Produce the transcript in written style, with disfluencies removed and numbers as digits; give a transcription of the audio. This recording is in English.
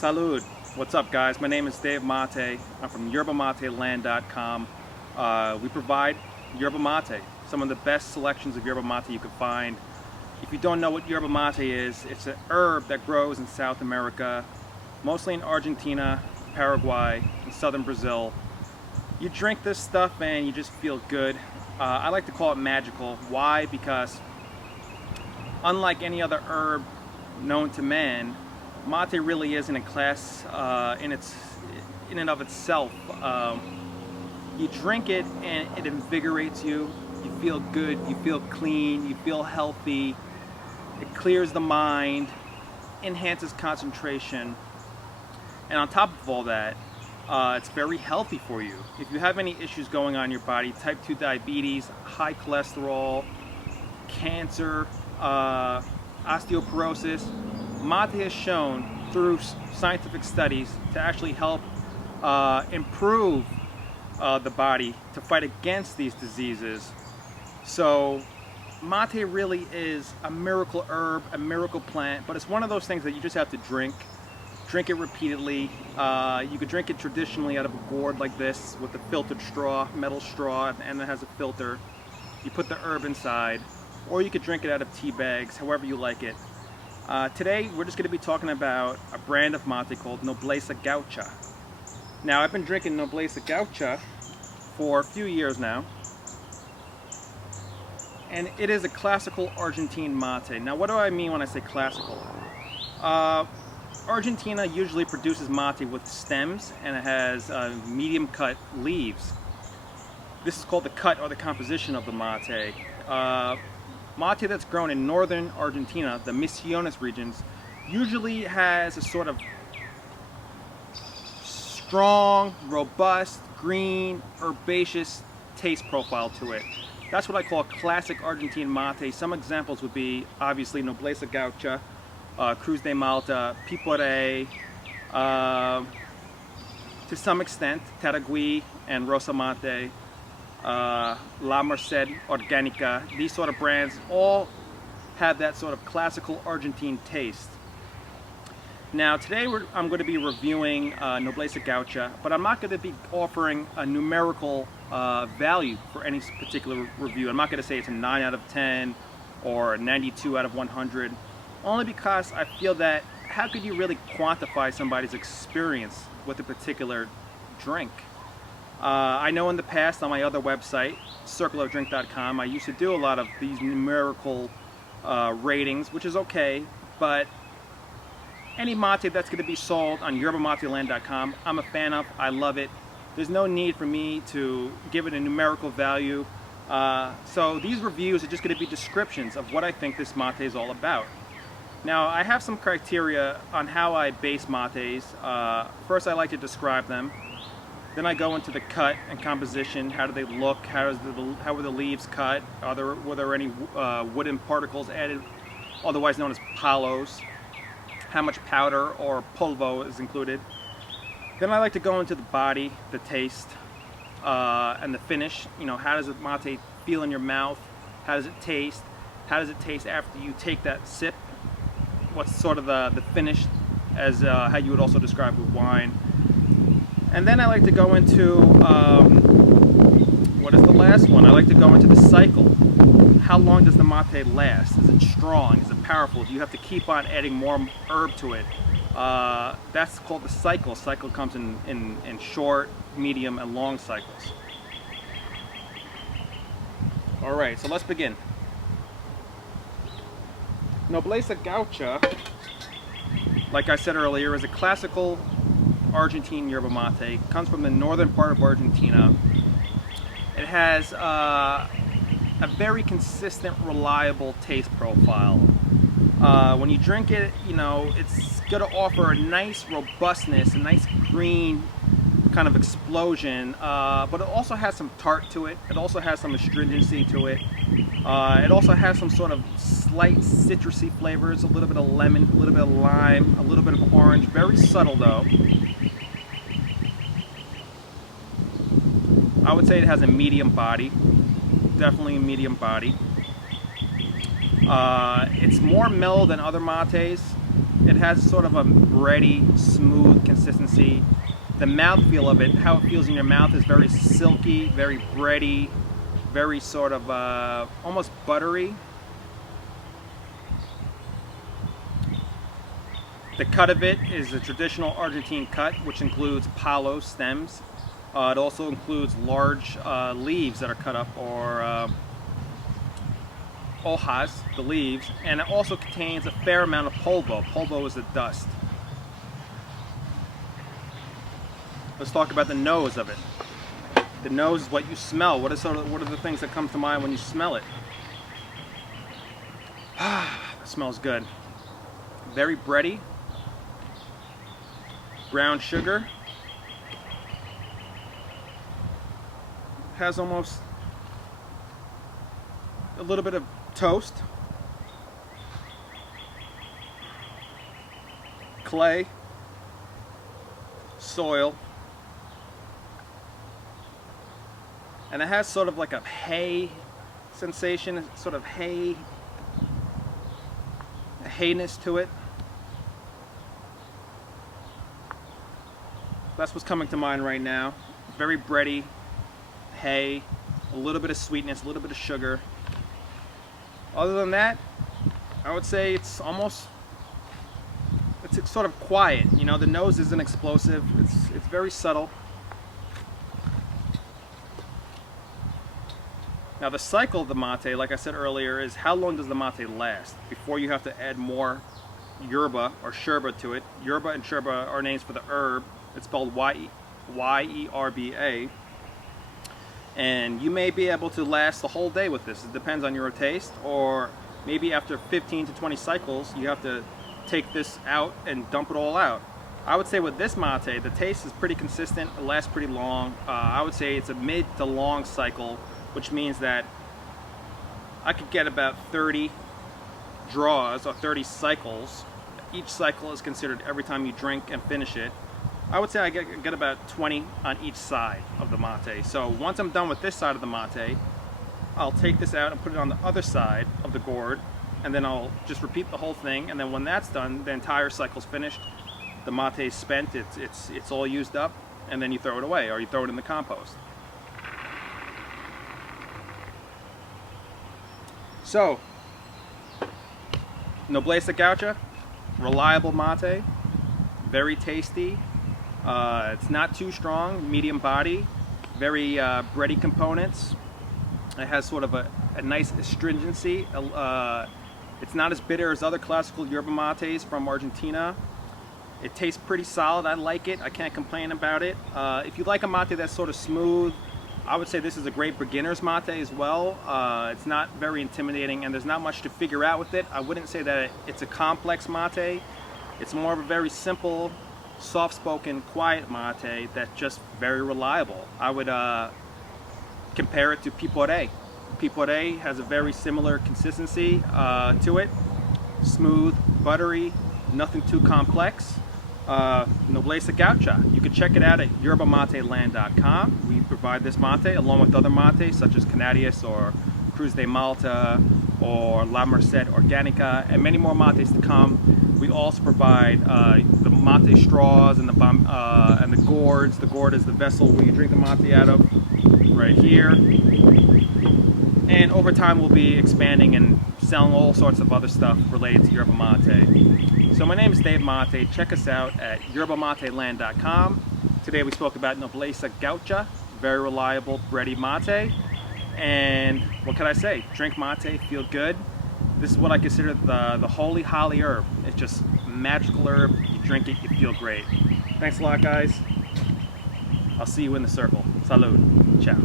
Salud. What's up, guys? My name is Dave Mate. I'm from yerbamateland.com. We provide yerba mate, some of the best selections of yerba mate you can find. If you don't know what yerba mate is, it's an herb that grows in South America, mostly in Argentina, Paraguay, and southern Brazil. You drink this stuff and you just feel good. I like to call it magical. Why? Because unlike any other herb known to man, mate really is in a class in and of itself. You drink it and it invigorates you. You feel good. You feel clean. You feel healthy. It clears the mind, enhances concentration, and on top of all that, it's very healthy for you. If you have any issues going on in your body, type 2 diabetes, high cholesterol, cancer, osteoporosis, mate has shown through scientific studies to actually help improve the body to fight against these diseases. So mate really is a miracle herb, a miracle plant, but it's one of those things that you just have to drink it repeatedly. You could drink it traditionally out of a gourd like this with a filtered straw, metal straw, and it has a filter. You put the herb inside, or you could drink it out of tea bags, however you like it. Today we're just going to be talking about a brand of mate called Nobleza Gaucha. Now, I've been drinking Nobleza Gaucha for a few years now, and it is a classical Argentine mate. Now, what do I mean when I say classical? Argentina usually produces mate with stems, and it has medium cut leaves. This is called the cut or the composition of the mate. Mate that's grown in northern Argentina, the Misiones regions, usually has a sort of strong, robust, green, herbaceous taste profile to it. That's what I call classic Argentine mate. Some examples would be obviously Nobleza Gaucha, Cruz de Malta, Pipore, to some extent Taragüí and Rosa Mate, La Merced Organica. These sort of brands all have that sort of classical Argentine taste. Now today I'm going to be reviewing Nobleza Gaucha, but I'm not going to be offering a numerical value for any particular review. I'm not going to say it's a 9 out of 10 or a 92 out of 100, only because I feel that how could you really quantify somebody's experience with a particular drink? I know in the past on my other website, circleofdrink.com, I used to do a lot of these numerical ratings, which is okay, but any mate that's going to be sold on yerbamateland.com, I'm a fan of. I love it. There's no need for me to give it a numerical value. So these reviews are just going to be descriptions of what I think this mate is all about. Now, I have some criteria on how I base mates. First, I like to describe them. Then I go into the cut and composition. How do they look? How were the leaves cut? Were there any wooden particles added, otherwise known as palos? How much powder or polvo is included? Then I like to go into the body, the taste, and the finish. You know, how does the mate feel in your mouth? How does it taste? How does it taste after you take that sip? What's sort of the finish, as how you would also describe with wine. And then I like to go into, what is the last one? I like to go into the cycle. How long does the mate last? Is it strong? Is it powerful? Do you have to keep on adding more herb to it? That's called the cycle. Cycle comes in short, medium, and long cycles. Alright, so let's begin. Nobleza Gaucha, like I said earlier, is a classical Argentine yerba mate. It comes from the northern part of Argentina. It has a very consistent, reliable taste profile. When you drink it, you know, it's going to offer a nice robustness, a nice green kind of explosion, but it also has some tart to it. It also has some astringency to it. It also has some sort of slight citrusy flavors, a little bit of lemon, a little bit of lime, a little bit of orange. Very subtle though. I would say it has a medium body, definitely a medium body. It's more mellow than other mates. It has sort of a bready, smooth consistency. The mouthfeel of it, how it feels in your mouth, is very silky, very bready, very sort of almost buttery. The cut of it is a traditional Argentine cut, which includes palo stems. It also includes large leaves that are cut up, or hojas, the leaves, and it also contains a fair amount of polvo. Polvo is the dust. Let's talk about the nose of it. The nose is what you smell. What are the things that come to mind when you smell it? It smells good. Very bready. Brown sugar. Has almost a little bit of toast. Clay. Soil. And it has sort of like a hay sensation, sort of hay, a hayness to it. That's what's coming to mind right now. Very bready, hay, a little bit of sweetness, a little bit of sugar. Other than that, I would say it's sort of quiet. You know, the nose isn't explosive. It's very subtle. Now the cycle of the mate, like I said earlier, is how long does the mate last before you have to add more yerba or sherba to it. Yerba and sherba are names for the herb. It's spelled Y-E-R-B-A. And you may be able to last the whole day with this. It depends on your taste, or maybe after 15 to 20 cycles you have to take this out and dump it all out. I would say with this mate, the taste is pretty consistent. It lasts pretty long. I would say it's a mid to long cycle, which means that I could get about 30 draws or 30 cycles. Each cycle is considered every time you drink and finish it. I would say I get about 20 on each side of the mate. So once I'm done with this side of the mate, I'll take this out and put it on the other side of the gourd, and then I'll just repeat the whole thing. And then when that's done, the entire cycle's finished. The mate is spent, it's all used up, and then you throw it away or you throw it in the compost. So, Nobleza Gaucha, reliable mate, very tasty. It's not too strong, medium body, very bready components. It has sort of a nice astringency. It's not as bitter as other classical yerba mates from Argentina. It tastes pretty solid. I like it. I can't complain about it. If you like a mate that's sort of smooth, I would say this is a great beginner's mate as well. It's not very intimidating, and there's not much to figure out with it. I wouldn't say that it's a complex mate. It's more of a very simple, soft-spoken, quiet mate that's just very reliable. I would compare it to Piporé. Piporé has a very similar consistency to it. Smooth, buttery, nothing too complex. Nobleza Gaucha. You can check it out at yerbamateland.com. We provide this mate along with other mates such as Canarias or Cruz de Malta or La Merced Organica, and many more mates to come. We also provide the mate straws and the gourds. The gourd is the vessel where you drink the mate out of, right here. And over time we'll be expanding and selling all sorts of other stuff related to yerba mate. So my name is Dave Mate. Check us out at yerbamateland.com. Today we spoke about Nobleza Gaucha, very reliable bready mate. And what can I say? Drink mate, feel good. This is what I consider the holy holly herb. It's just magical herb. You drink it, you feel great. Thanks a lot, guys. I'll see you in the circle. Salud. Ciao.